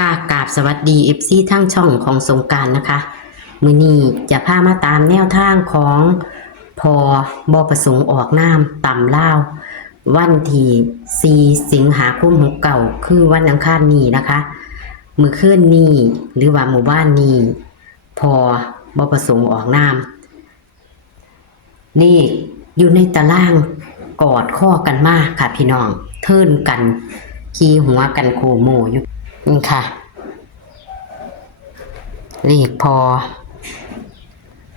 ค่ะกราบสวัสดีFCทั้งช่องของสงกรานต์นะคะมื้อนี้จะพามาตามแนวทางของพบ่ประสงค์ออกนามต่ำลาววันที่4สิงหาคม69คือวันอังคารนี้นะคะมื้อคืนนี้หรือว่าหมู่บ้านนี้พบ่ประสงค์ออกนามนี่อยู่ในตารางกอดข้อกันมากค่ะพี่น้องเทิร์นกันขี่หัวกันคู่หมู่อยู่นี่ค่ะเลขพ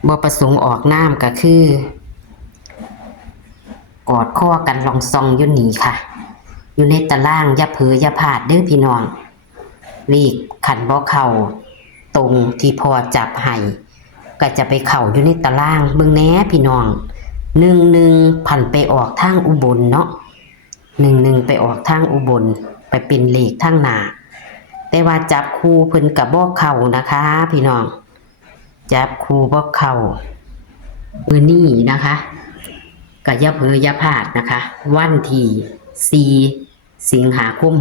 บ่ประสงค์ออกนามก็คือกอดข้อกันลองซองอยู่นี่ค่ะอยู่ในตารางอย่าเผลออย่าพลาดเด้อพี่น้องเลขขันบ่เข้าตรงที่พอจับให้ก็จะไปเข้าอยู่ในตารางเบิ่งแหน่พี่น้อง11ผันไปออกทางอุบลเนาะ11ไปออกทางอุบลไปเป็นเลขทางหน้าแต่ว่าจับคู่เพิ่นก็บ่เข้านะคะพี่น้องจับคู่บ่เข้ามื้อนี้นะคะก็อย่าเผลออย่าพลาดนะคะวันที่4สิงหาคม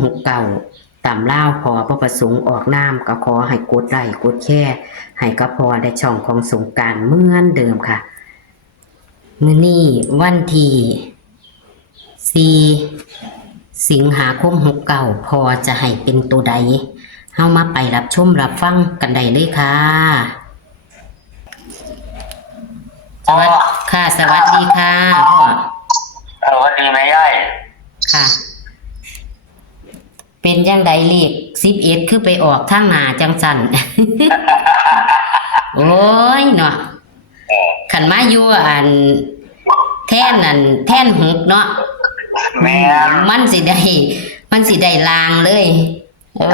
69ตามลาวพอบ่ประสงค์ออกนามก็ขอให้กดไลค์กดแชร์ให้กับพอได้ช่องของสงกรานต์เหมือนเดิมค่ะมื้อนี้วันที่4สิงหาคม69พอจะให้เป็นตัวใดเฮามาไปรับชมรับฟังกันได้เลยค่ะสวัสดีค่ะสวัสดีค่ะพ่อสวัสดีแม่ย่ายค่ะเป็นจังไดเลข11คือไปออกทางหน้าจังสั่น โอ้ยเนาะคันมาอยู่อันแท่นนั่นแท่นหกเนาะแม่มันสิได้ลางเลยโอ้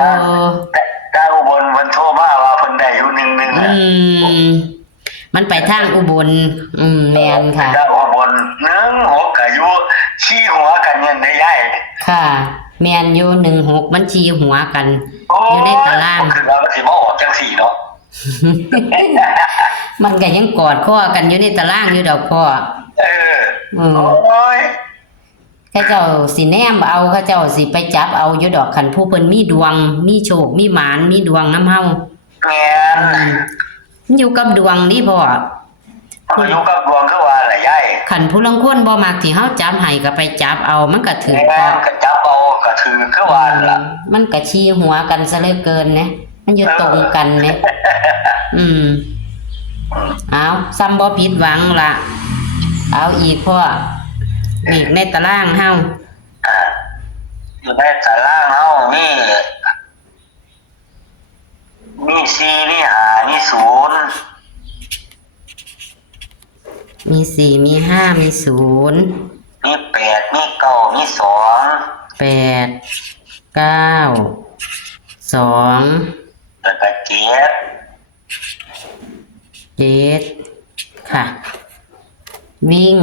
ถ้าอุบลมันโทรมาว่าเพิ่นได้อยู่มันไปทางอุบลแม่นค่ะถ้าอุบล16ก็อยู่ชี้หัวกันยันได้ย่ายค่ะแม่นอยู่16มันชี้หัวกันอยู่ในตารางคือว่ามันสิบ่ออกจังซี่เนาะ มันก็ยังกอดข้อกันอยู่ในตารางอยู่ดอกพ่อโอ้ยเขาเจ้าสิแนมเอาเขาเจ้าสิไปจับเอาอยู่ดอกคันผู้เพิ่นมีดวงมีโชคมีหมานมีดวงน้ำเฮาแม่นอยู่กับดวงนี่พ่ออยู่กับดวงคือว่าอะไรยายคันผู้ลางคนบ่มักที่เฮาจับให้ก็ไปจับเอามันก็ถือก็จับเอาก็ถือคือว่าล่ะมันก็ชี้หัวกันซะเหลือเกินนะมันอยู่ตรงกันนะเอาซ้ำบ่ผิดหวังล่ะเอาอีกพ่อนี่ในตารางเฮาอยู่ในตารางเฮามี4มี5มี0มี4มี5มี0มี8มี9มี2 8 9 2แล้วก็7ค่ะวิ่ง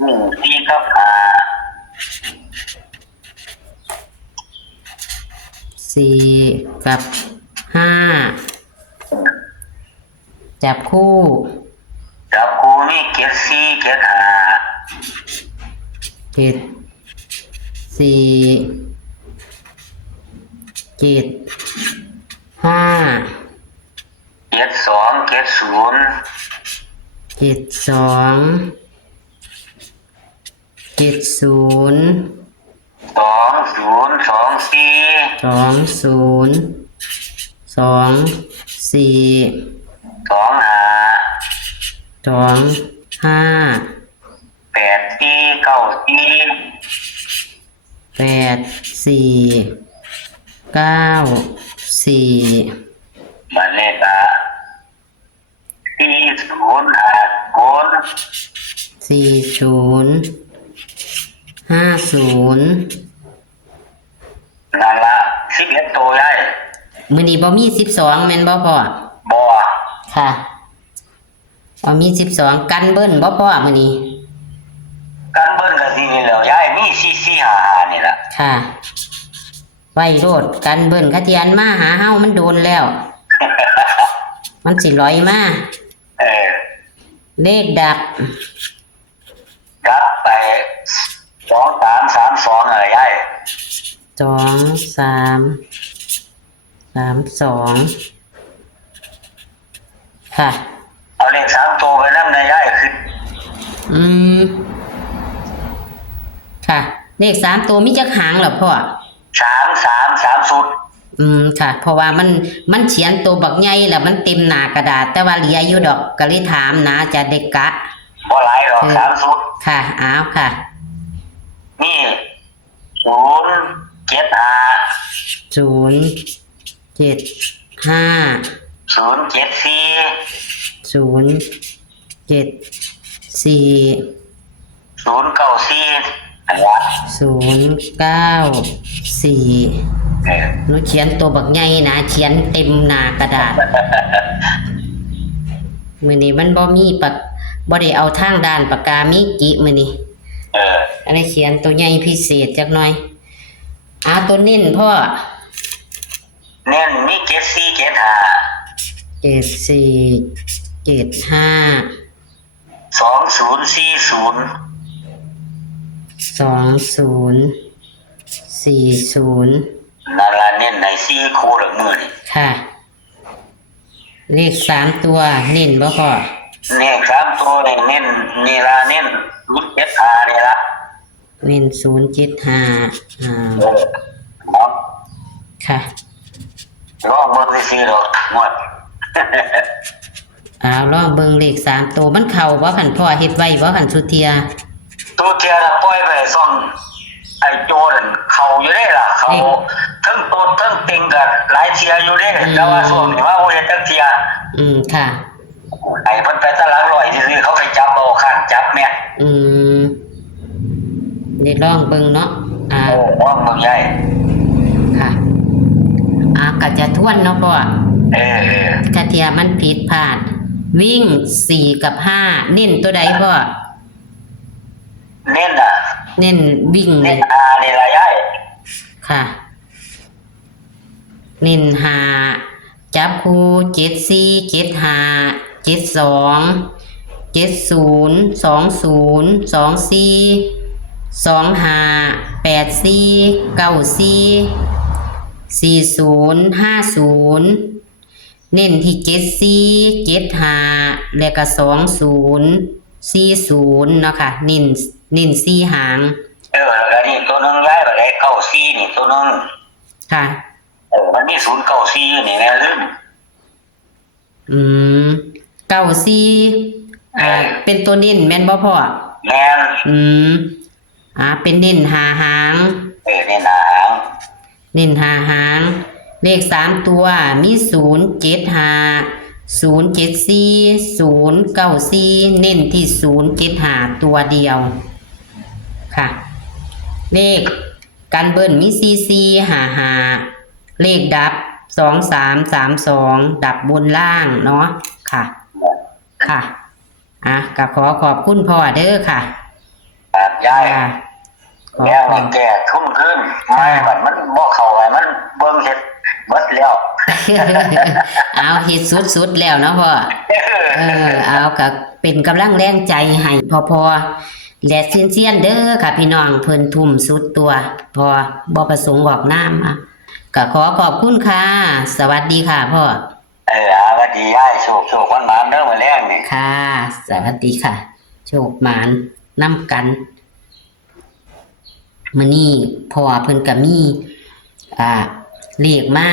4กับ4กับ5จับคู่นี่เกียรติ4เกียรติ5เกียรติ4เกียรติ5เกียรติ2เกียรติ0เกียรติ2เกียรติ0 20 24 20 24 25 84 มันเลข40 50นั่นละ11ตัวได้มื้อนี้บ่มี12แม่นบ่พ่อบ่ค่ะบ่มี12กันเบิ้นบ่พ่อมื้อนี้กันเบิ้นก็สินี่แล้วยายมี4455นี่ล่ะค่ะไว้โลดกันเบิ้นเขาสิอันมาหาเฮามันโดนแล้ว มันสิลอยมาเลขดับไป2332อะไรยาย2 3 32ค่ะ เอาเลข3ตัวไปนำได้ย้ายคือ อืมค่ะเลข3ตัวมีจักหางเหรอพ่อ3 สุดค่ะ เพราะว่ามันเขียนตัวบักใหญ่แล้วมันเต็มหน้ากระดาษ แต่ว่าเหลืออยู่ดอกก็เลยถามนะจะเด็กกะ บ่หลายหรอก3สุดค่ะอ้าวค่ะนี่075 074 074 094อันว่า094หนูเขียนตัวบักใหญ่นะเขียนเต็มหน้ากระดาษมื้อนี้มันบ่ได้เอาทางด้านปากกามิกิมื้อนี้อะไรเขียนตัวใหญ่พิเศษจักหน่อยตัวเน้นพ่อเน้นมี74 2040นั่นล่ะเน้นใน4คู่ละมื้อนี่ค่ะเลข3ตัวเน้นบ่พ่อเลข3ตัวนี่เน้นนี่ล่ะเน้น075นี่ล่ะเน้น075ค่ะลองเบิ่งซื่อๆดอกงวดลองเบิ่งเลข3ตัวมันเข้าบ่คันพ่อเฮ็ดไว้บ่คันสุเทียตัวเทียน่ะปล่อยไปซ่องไอ้โจนั่นเข้าอยู่ได้ล่ะเขาทั้งโตทั้งติงก็หลายเทียอยู่เด้แต่ว่าช่วงนี้ว่าบ่เฮ็ดจักเทียค่ะไอ้เพิ่นไปตะหลังร้อยซื่อๆเขาไปจับเอาข้างจับแม่นี่ลองเบิ่งเนาะลองเบิ่งใหญ่ค่ะก็จะทวนเนาะพ่อกะเทียมันผิดพลาดวิ่ง4กับ5เน้นตัวใดพ่อเน้นวิ่งเน้นนี่ล่ะยายค่ะเน้น5จับคู่74 75 72 70 20 24 25 84 94 40 50เน้นที่74 75แล้วก็20 40เนาะค่ะเน้น4หางแล้วนี่ตัวนึงย้ายไปได้94นี่ตัวนึงค่ะมันมี094นี่แม่ลืม94เป็นตัวเน้นแม่นบ่พ่อแม่นเป็นเน้น5หางเน้น5หางเลข3ตัวมี075 074 094เน้นที่075ตัวเดียวค่ะเลขกันเบิ้ลมี4455เลขดับ2332ดับบนล่างเนาะค่ะก็ขอบคุณพ่อเด้อค่ะยายแล้วแก่ทุ่มขึ้นไม่มันบ่เข้าไปมันเบิ่งเฮ็ดหมดแล้วเฮ็ดสุดๆแล้วเนาะพ่อก็เป็นกำลังแรงใจให้พอและเซียนๆเด้อค่ะพี่น้องเพิ่นทุ่มสุดตัวพอบ่ประสงค์ออกนามก็ขอบคุณค่ะสวัสดีค่ะพ่อสวัสดียายโชควันหมานเด้อมื้อแลงนี่ค่ะสวัสดีค่ะโชคหมานนำกันมื้อนี้พ่อเพิ่นก็มีเลขมา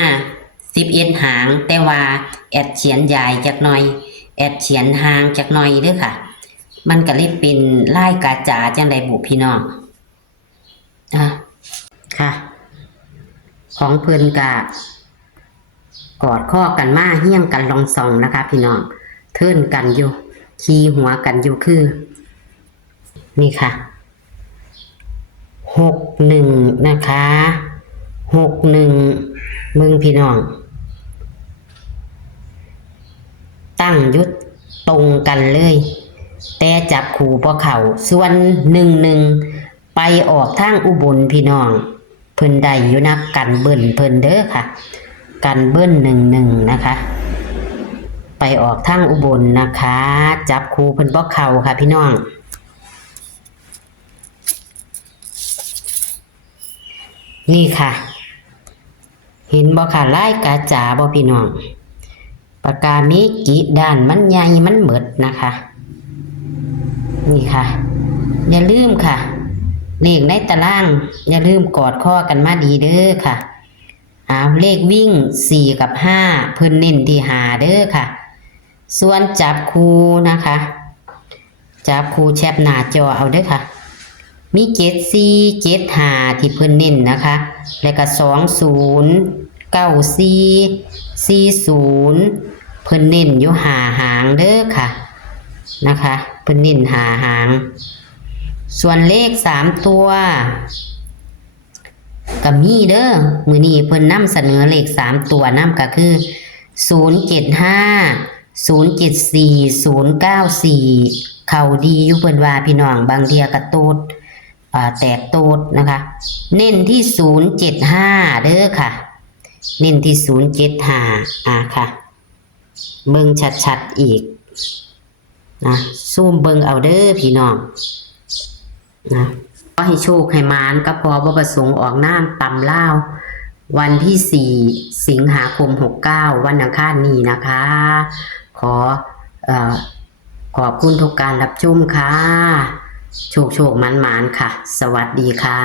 11หางแต่ว่าแอดเขียนใหญ่จักหน่อยแอดเขียนห่างจักหน่อยเด้อค่ะมันก็เลยเป็นลายกาจ๋าจังได๋บุพี่น้องค่ะของเพิ่นก็กอดข้อกันมาเฮี้ยงกันลองส่องนะคะพี่น้องเทิ่นกันอยู่ขี้หัวกันอยู่คือนี่ค่ะ61นะคะ61มึงพี่น้องตั้งยุดตรงกันเลยแต่จับขู่บ่เข้าส่วน11ไปออกทางอุบลพี่น้องเพิ่นได้อยู่นักกันเบิ้นเพิ่นเด้อค่ะกันเบิ้น11นะคะไปออกทางอุบลนะคะจับคู่เพิ่นบ่เข้าค่ะพี่น้องนี่ค่ะ เห็นบ่ค่ะลายกาจ๋าบ่พี่น้องปากกาเมจิด้านมันใหญ่มันเหมิดนะคะ นี่ค่ะอย่าลืมค่ะเลขในตารางอย่าลืมกอดข้อกันมาดีเด้อค่ะเลขวิ่ง4กับ5เพิ่นเน้นที่5เด้อค่ะส่วนจับคู่นะคะจับคู่แชปหน้าจอเอาเด้อค่ะมี74 75ที่เพิ่นเน้นนะคะแล้วก็20 94 40เพิ่นเน้นอยู่5หางเด้อค่ะนะคะเพิ่นเน้น5หางส่วนเลข3ตัวก็มีเด้อมื้อนี้เพิ่นนำเสนอเลข3ตัวนำก็คือ075 074 094เข้าดีอยู่เพิ่นว่าพี่น้องบางเที่ยก็โตดแตกโตดนะคะเน้นที่075เด้อค่ะเน้นที่075ค่ะเบิ่งชัดๆอีกนะซูมเบิ่งเอาเด้อพี่น้องนะขอให้โชคให้มานก็พอบ่ประสงค์ออกนามตำลาววันที่4สิงหาคม69วันอังคารนี้นะคะขอบคุณทุกการรับชมค่ะโชคมันค่ะสวัสดีค่ะ